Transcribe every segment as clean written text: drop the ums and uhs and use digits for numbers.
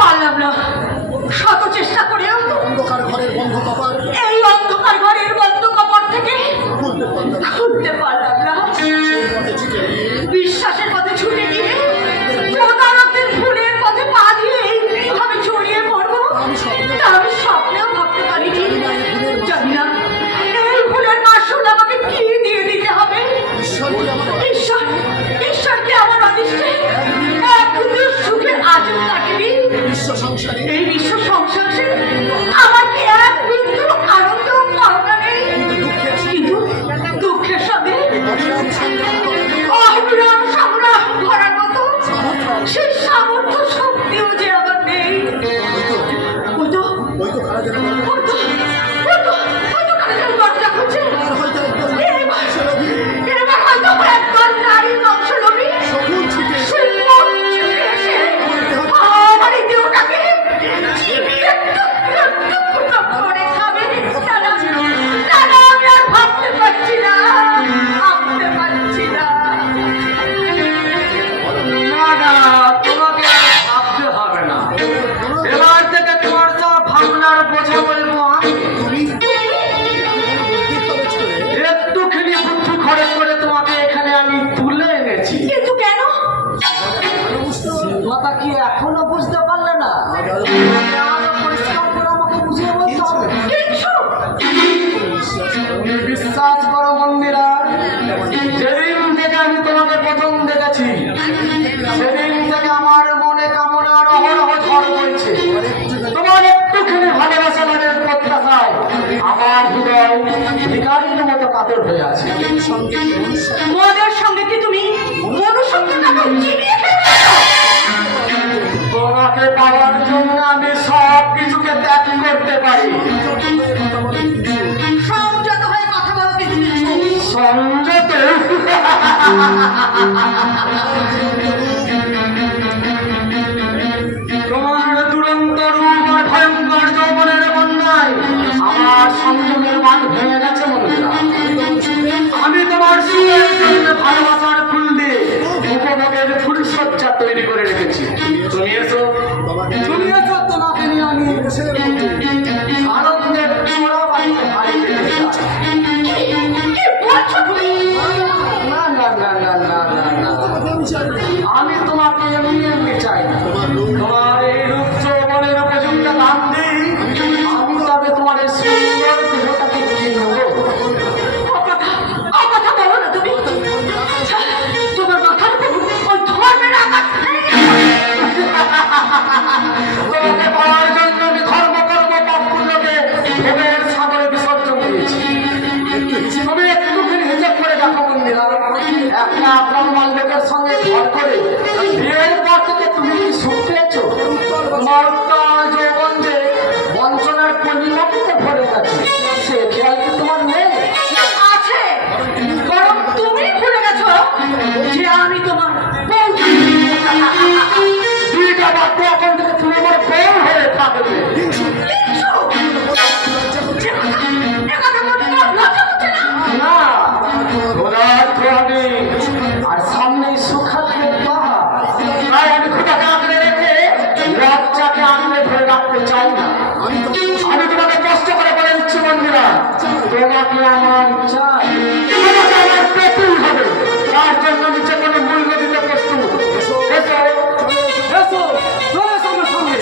পারলাম না, শত চেষ্টা করেও অন্ধকার ঘরের বন্ধ কপার, এই অন্ধকার ঘরের বন্ধ কপার থেকে খুলতে পারলাম না। বিশ্বাসের পথে ছুটে গিয়ে প্রতারকদের ভুলের পথে পা দিয়ে এইভাবে জড়িয়ে পড়বো তা আমি স্বপ্নেও ভাবতে পারিনি। জানি না এই ভুলের মাসুল আমাকে কি দিয়ে দিতে হবে। ঈশ্বরকে আমার অদৃষ্টে এক সুখের আজও কাটেনি। এই বিশ্ব সংসারে আমাকে এক বিন্দু আনন্দ পাওনা নেই। কিন্তু দুঃখের সঙ্গে অবিরাম সংগ্রাম করার মতো সেই সামর্থ্য শক্তিও যে আমার নেই। দরজা খুঁজছে, এবার হয়তো একদল নারীর বংশলোভী আমার এই দেহটাকে করে খাবে। তারা আমি আর ভাবতে পারছি না, ভাবতে পারছি না। তোমাকে ভাবতে হবে না, এবার থেকে তোমার তো ভাবনার বোঝা বলবো আমি। একটুখানি বুদ্ধি খরচ করে তোমাকে এখানে আমি তুলে এনেছি। কিন্তু কেন? কথা কি এখনো বুঝতে পারলে না? পরিষ্কার করে আমাকে বুঝিয়ে বলতে হবে। তুমি বিশ্বাস করো মন্দিরা, যেদিন থেকে আমি তোমাকে প্রথম দেখেছি সেদিন থেকে আমার মনে কামনার অহরহ ঝড় বইছে। তোমার একটুখানি ভালোবাসা লাভের প্রত্যাশায় আমার হৃদয় ভিখারির মতো কাতর হয়ে আছে। মদের সঙ্গে কি তুমি মনুষ্যত্বটাকে চিবিয়ে খেয়েছো? তোমাকে পাওয়ার জন্য আমি সব কিছুকে ত্যাগ করতে পারি। সংযত হয়ে কথা বলো কিন্তু। সংযত? তোমার দুরন্ত রূপ আর ভয়ঙ্কর যৌবনের বন্যায় আমার সংযমের বাঁধ ভেঙে গেছে মন্দিরা। আমি তোমার সুখের জন্য ভালোবাসার ফুল দিয়ে উপভোগের ফুলসজ্জা তৈরি করে রেখেছি। তুমি এসো, তুমি এসো, তোমাকে নিয়ে আমি আনন্দের চোরা বাড়িতে হারিয়ে দিতে চাই। না না না না না না না, আমি তোমাকে এমনি এমনি চাই না। তোমার এই রূপ যৌবনের উপযুক্ত দাম দিই আমি, তবে তোমার এই সুন্দর দেহটাকে কিনবো। কথা বলো না তুমি। তোমার মাথার উপর ওই ধর্মের আঘাত তোমাকে পাওয়ার জন্য আমি ধর্ম কর্ম পাপপুণ্যকে ভোগের সাগরে বিসর্জন দিয়েছি। তুমি একটুখানি হিসেব করে দেখো মন্দিরা, একটা আপনার লোকের সঙ্গে ঘর করে বিয়ের পর থেকে তুমি কি সুখ পেয়েছো? তোমার যৌবন যে বঞ্চনার পরিণতিতে ভরে গেছে সে খেয়াল কি তোমার নেই? আছে, বরং তুমি ভুলে গেছো যে আমি তোমার দুইটা বাক্য এখন থেকে তুমি আমার বউ হয়ে থাকবে। না, পদার্থ আমি আর সামনে সুখাদ্যের পাহাড়, তাই আমি খোদাকে আঁকড়ে রেখে লজ্জাকে আঁকড়ে ধরে রাখতে চাই না। আমি তোমাকে কষ্ট করে বলে দিচ্ছি মন্দিরা, তোমাকে আমার চাই, তোমাকে আমার পেতেই হবে। তার জন্য নিচে কোনো মূল্য দিতে প্রস্তুত। এসো এসো এসো, চলে এসো আমার সঙ্গে।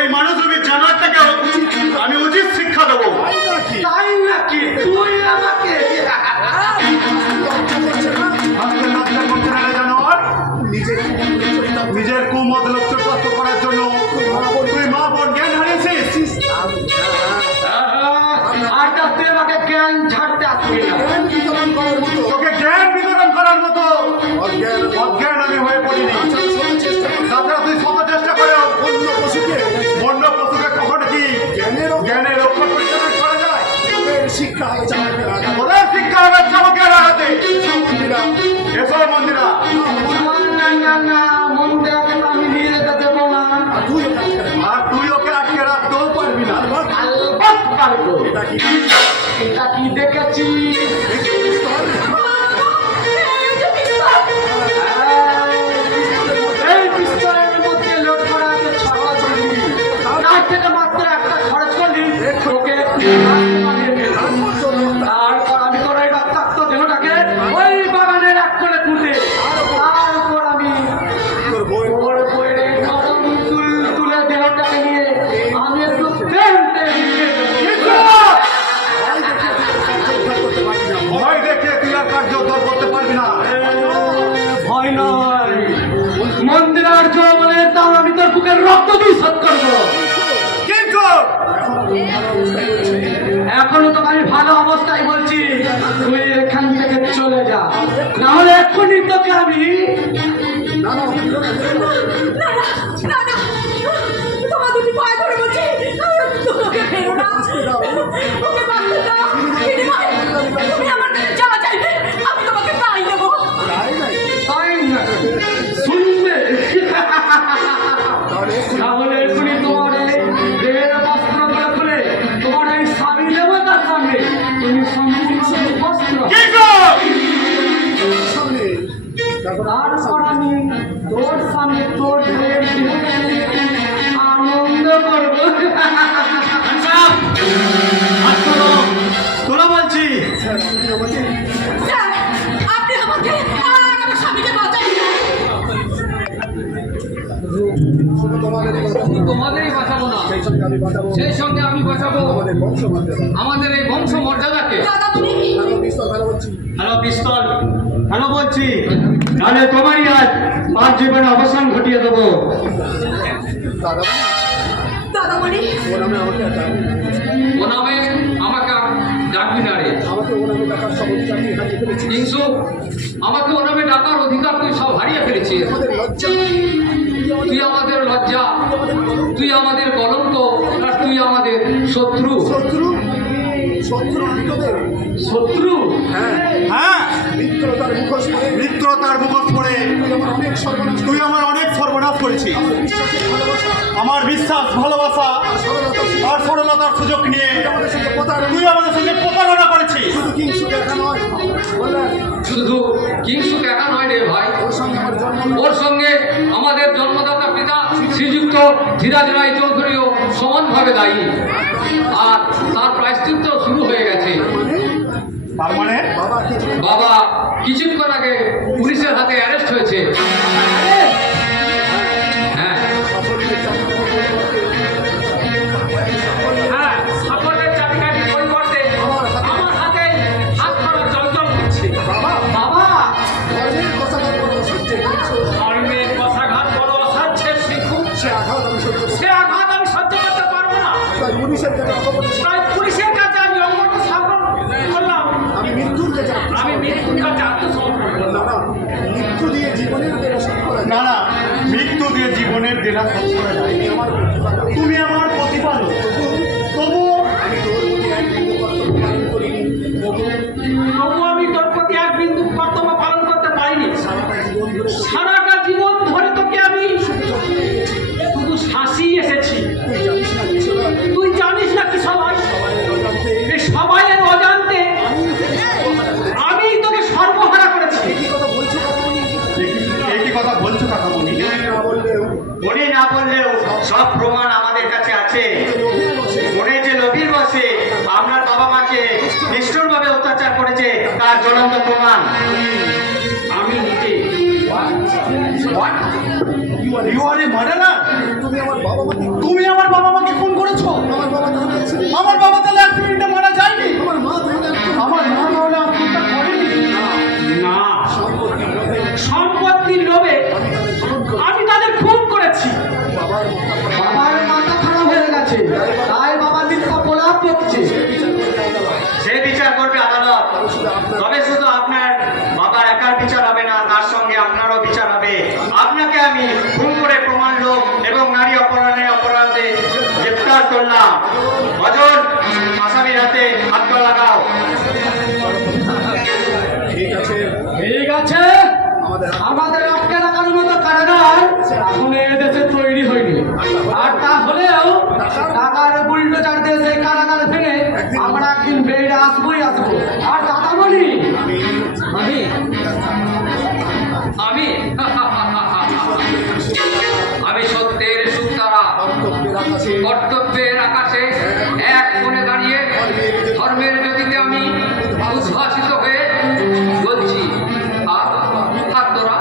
এই মানুষের জানারটাকেও আমি উচিত শিক্ষা দেবো। তাই নাকি? তুই আমাকে নিজের কুমত লক্ষ্য প্রাপ্ত করার জন্য তুই মা বোন জ্ঞান হারিয়েছিস। আর তুই আমাকে জ্ঞান ছাড়তে আসবি না। জ্ঞান বিতরণ করার মতো তোকে জ্ঞান বিতরণ করার মতো অজ্ঞান অজ্ঞান আমি হয়ে পড়িনি। চেষ্টা করি তাছাড়া তুই শত চেষ্টা করেও অন্য পশুকে বন্য পশুকে কখনো কি জ্ঞানের লক্ষ্য পরিচালনা করা যায়? ওদের শিক্ষা হবে চালাকের আঘাত। ওদের শিক্ষা হবে চাবকের আঘাতে। মন্দিরা এসব মন্দিরা না না না, মন্দিরাকে তো আমি নিয়ে যেতে দেবো না। তুই ওখানে আর তুই ওকে আটকে রাখতেও পারবি না। আলবাত পারবো। এটা কি এটা কি দেখেছি? এই পিস্তলের মধ্যে লোড করা আছে 6 গুলি। তার থেকে মাত্র একটা খরচ করলি তোকে তারপর আমি তোর এই রক্তাক্ত দেহটাকে ওই বাগানের এক করে তুলে তারপর আমি তোর বই ওর বইরে নরম তুলে দেহটাকে নিয়ে আমি একটু পেন্টে ভয় দেখে তুই আর কার্যকর করতে পারবি না। ভয় নয়, মন্দিরার যৌবনের দাম আমি তোর বুকের রক্ত দিয়ে শোধ করবো। কিন্তু এখনো তো আমি ভালো অবস্থায় বলছি, তুই এখান থেকে চলে যা, নাহলে এক্ষুনি তোকে আমি না না না না তোমার দুটি পায়ে ধরে বলছি তোকে ফেরো না ওকে বাঁচতে দাও বিনিময়ে তুমি আমার কাছে যা চাইবে আমি তোমাকে তাই দেবো তাই নাই তাই না শুনবে, তাহলে তাহলে এক্ষুনি তোমার এই দেহের বস্ত্রগুলো খুলে তোমার এই স্বামী দেবতার সামনে তুমি সম্পূর্ণ বস্ত্র কিন্তু সামনে তারপর তারপর আমি তোর সামনে তোর দেহের আনন্দ করবো। তোরা বলছি স্যার তুমি আমাকে স্যার আপনি আমাকে আর আমার স্বামীকে বাঁচান শুধু তোমাদেরই বাঁচাবো না, তোমাদেরই বাঁচাবো না, সেই সঙ্গে আমি বাঁচাবো সেই সঙ্গে আমি বাঁচাবো আমাদের বংশ মর্যাদা। আমাদের এই বংশ মর্যাদাকে। দাদা তুমি আমি বিস্তর ভালো বলছি হ্যালো পিস্তল, হ্যালো বলছি, তাহলে তোমারই আজ জীবনে অবসান ঘটিয়ে দেবো। দাদা দাদা বলি ও নামে আমাকে ও নামে আমাকে ডাকবি না রে আমাকে ও নামে ডাকার সব অধিকার তুই হারিয়ে ফেলেছিস। কিংসু, আমাকে ও নামে ডাকার অধিকার তুই সব হারিয়ে ফেলেছিস। আমাদের লজ্জা তুই আমাদের লজ্জা, তুই আমাদের কলঙ্ক, আর তুই আমাদের শত্রু। শত্রু শত্রু তোদের শত্রু? হ্যাঁ হ্যাঁ মিত্রতার মুখোশ পরে মিত্রতার মুখোশ পড়ে তুই আমার অনেক তুই আমার অনেক সর্বনাশ সর্বনাশ করেছিস। আমার বিশ্বাসের আমার বিশ্বাস ভালোবাসা ভালোবাসা আর সরলতা আর সরলতার সুযোগ নিয়ে আমাদের সঙ্গে প্রতারণা তুই আমাদের সঙ্গে প্রতারণা করেছিস। শুধু কিংসুকে একা নয় বললেন শুধু কিংসু একা নয় রে ভাই, ওর সঙ্গে আমার জন্ম ওর সঙ্গে আমাদের জন্মদাতা পিতা শ্রীযুক্ত ধীরাজ রায় চৌধুরীও সমানভাবে দায়ী, আর তার প্রায়শ্চিত্ত শুরু হয়ে গেছে। তার মানে বাবা কিছু বাবা কিছুক্ষণ আগে পুলিশের হাতে অ্যারেস্ট হয়েছে। হ্যাঁ হ্যাঁ, সাফল্যের চাবিকাঠির পরিবর্তে আমার হাতে হাত ধরা জলজল করছে। বাবা বাবা ধর্মের কথা বলবো সত্যি কিংসু ধর্মের কথাঘাত বড় অসাধ্যের শিখু, সে আঘাত আমি সহ্য করতে সে আঘাত আমি সহ্য করতে পারবো না। তাই পুলিশের কাছে অপমানিত তাই পুলিশের কাছে আমি অঙ্গটা সাবধান করলাম, আমি মৃত্যুর কাছে আমি মৃত্যুর কাছে আত্মসমর্পণ করলাম। না মৃত্যু দিয়ে জীবনের দেহ শোধ করা না যায় না, মৃত্যু দিয়ে জীবনের দেনা শোধ করা যায়। তুমি আমার প্রতিপালক। তুমি আমার প্রতিপালক, তবু আমি তোর প্রতি এক বিন্দু কর্তব্য পালন করিনি তবু আমি তোর প্রতি এক বিন্দু কর্তব্য পালন করতে পারিনি। সারাটা জীবন ধরে সারাটা জীবন ধরে তোকে আমি শুধু শাসিয়ে এসেছি। তুই জানিস না কিছু না তুই জানিস না কি সবাই, এই সবাইয়ের অজান্তে আমি তোকে সর্বহারা করেছি। কি কথা বলছো কাকুমণি? একই কথা বলছো কাকামণি। না বললেও উনি না বললেও সব প্রমাণ আমাদের কাছে আছে। লোভে বসে মনে যে নবীর বসে আপনার বাবা মাকে নিষ্ঠুরভাবে অত্যাচার করেছে তার জ্বলন্ত প্রমাণ। আমি নিজে You are a murderer? তুমি আমার বাবা মাকে তুমি আমার বাবা মাকে খুন করেছো। আমার বাবা তাহলে ছিল আমার বাবা তাহলে অ্যাক্সিডেন্টে মারা যায়নি। আমার মা তাহলে একদম আমার মা তাহলে আত্মহত্যা করেনি। না, সম্পত্তি লোভে সম্পত্তির লোভে আমি তাদের খুন করেছি। বাবার বাবার মাথা খারাপ হয়ে গেছে, তাই বাবা মিথ্যা প্রলাপ করছে। সে বিচার করবে আদালত। তবে শুধু আপনার বাবার একার বিচার হবে না, তার সঙ্গে আপনারও বিচার হবে। আপনাকে আমি খুন করে প্রমাণ লোক এবং নারী অপরাধে গ্রেপ্তার করলাম। ভজন আসামির হাতে হাত পা লাগাও। ঠিক আছে ঠিক আছে, আমাদের আমাদের আটকে রাখার মতো কারাগার এখন এই দেশে তৈরি হয়নি। আর তা হলেও টাকার বুলডোজার দিয়ে সেই কারাগার ভেঙে আমরা একদিন বেরিয়ে আসবোই আসবো। আর দাদামণি, আমি আমি আমি সত্যের সুতারা কর্তব্যের আকাশে কর্তব্যের আকাশে এক কোণে দাঁড়িয়ে ধর্মের জ্যোতিতে আমি উদ্ভাসিত হয়ে বলছি, আর তোরা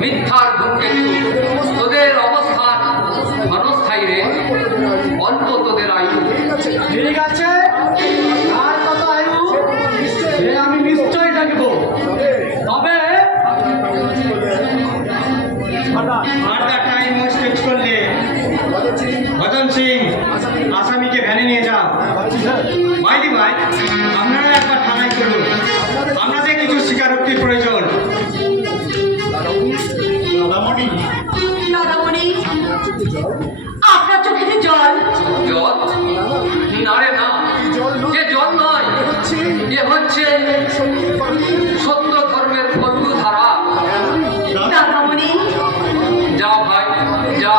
মিথ্যার ধূমকেতু, তোদের অবস্থান ক্ষণস্থায়ী রে, অল্প তোদের আয়ু। ঠিক আছে, আর কত আয়ু সে আমি নিশ্চয়ই দেখবো। তবে আর টাইম ওয়েস্ট করলে ভজন সিং আসামিকে ভ্যানে নিয়ে যাও। ভাইদি ভাই, আপনারা একবার থানায় চলুন, আপনাদের কিছু স্বীকারোক্তির প্রয়োজন। দাদামণি, আপনার চোখে জল। জল? না রে না, এ জল নয়, এ হচ্ছে সত্য ধর্মের ফল্গু ধারা। দাদামণি, যাও ভাই যা,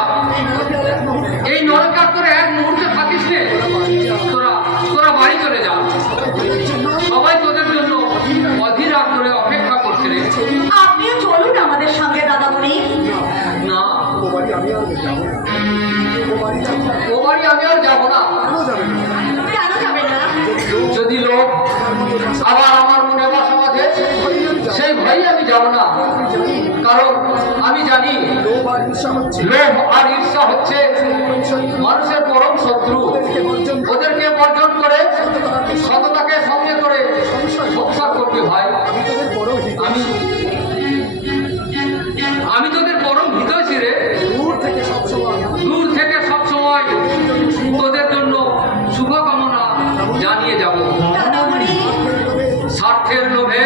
এই নরকার তোরা এক মুহূর্তে থাকিস নে, তোরা তোরা বাড়ি চলে যা। সবাই তোদের জন্য অধীরা করে অপেক্ষা করছে রে। আপনিও চলুন আমাদের সঙ্গে দাদামণি। না, ও বাড়ি আমি আর যাবো না। ও বাড়ি যাবো না। ও বাড়ি আমি আর যাবো না। কেন যাবে না? কেন যাবে না? যদি লোক আবার আমার মনে বাসা বাঁধে, সেই ভয়ে আমি যাবো না। কারণ আমি জানি লোভ আর ঈর্ষা হচ্ছে লোভ আর ঈর্ষা হচ্ছে মানুষের পরম শত্রু। ওদেরকে বর্জন করে সততাকে সঙ্গে করে সংসার করতে হয়। আমি তোদের বড় আমি আমি তোদের পরম হৃদয়শী রে। দূর থেকে সবসময় দূর থেকে সবসময় তোদের জন্য শুভকামনা জানিয়ে যাব। দাদামণি, স্বার্থের লোভে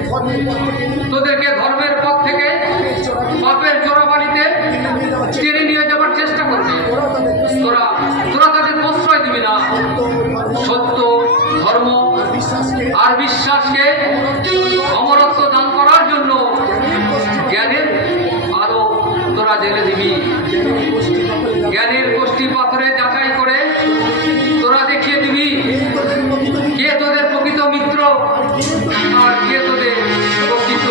তোদের ধর্মের পথ থেকে তোদেরকে ধর্মের পথ থেকে পাপের জোড়াবাড়িতে টেনে নিয়ে যাবার চেষ্টা করবে। ওরা তাদের তোরা তোরা তাদের প্রশ্রয় দিবি না। সত্য, ধর্ম আর বিশ্বাসকে অমরত্ব দান করার জন্য জ্ঞানের আলো তোরা জেলে দিবি। জ্ঞানের গোষ্ঠী পাথরে যাচাই করে তোরা দেখিয়ে দিবি কে তোদের প্রকৃত মিত্র আর কে তোদের প্রকৃত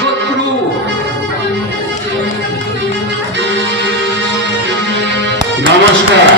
শত্রু। নমস্কার।